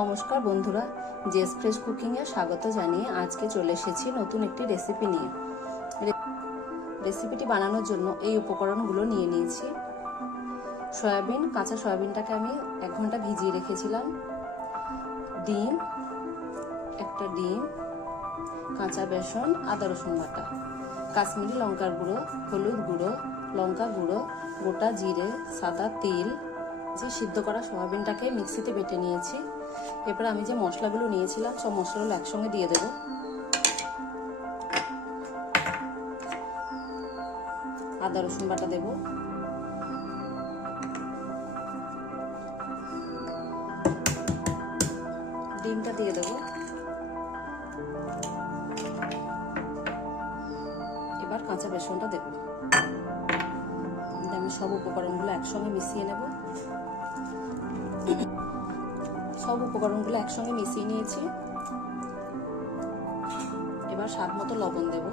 নমস্কার বন্ধুরা, JS fresh কুকিংয়ে স্বাগত জানিয়ে আজকে চলে এসেছি নতুন একটি রেসিপি নিয়ে। রেসিপিটি বানানোর জন্য এই উপকরণগুলো নিয়ে নিয়েছি। সয়াবিন, কাঁচা সয়াবিনটাকে আমি 1 ঘন্টা ভিজিয়ে রেখেছিলাম। ডিম, একটা ডিম, কাঁচা বেসন, আদা রসুন বাটা, কাশ্মীরি লঙ্কার গুঁড়ো, হলুদ গুঁড়ো, লঙ্কা গুঁড়ো, গোটা জিরে, সাদা তেল। যে সিদ্ধ করা সয়াবিনটাকে মিক্সিতে বেটে নিয়েছি। এরপর আমি যে মশলাগুলো নিয়েছিলাম সব মশলাগুলো একসঙ্গে দিয়ে দেব। আদা রসুন বাটা দেব, ডিমটা দিয়ে দেব, এবার কাঁচা বেসনটা দেব। আমি সব উপকরণগুলো একসঙ্গে মিশিয়ে নেব। সব উপকরণগুলো একসঙ্গে মিশিয়ে নিয়েছি। এবার স্বাদ মতো লবণ দেব।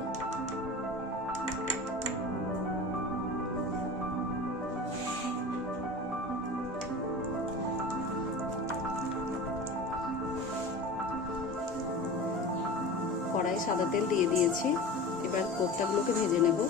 কড়াই সাদা তেল দিয়ে দিয়েছি। এবার কোপ্তাগুলোকে ভেজে নেব।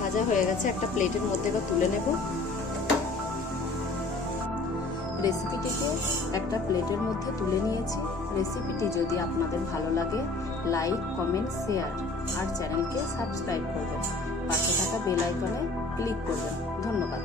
ভাজা হয়ে গেছে, একটা প্লেটের মধ্যে এবার তুলে নেব। রেসিপিটিকে একটা প্লেটের মধ্যে তুলে নিয়েছি। রেসিপিটি যদি আপনাদের ভালো লাগে, লাইক, কমেন্ট, শেয়ার আর চ্যানেলকে সাবস্ক্রাইব করবেন। পাশে থাকা বেল আইকনে ক্লিক করবেন। ধন্যবাদ।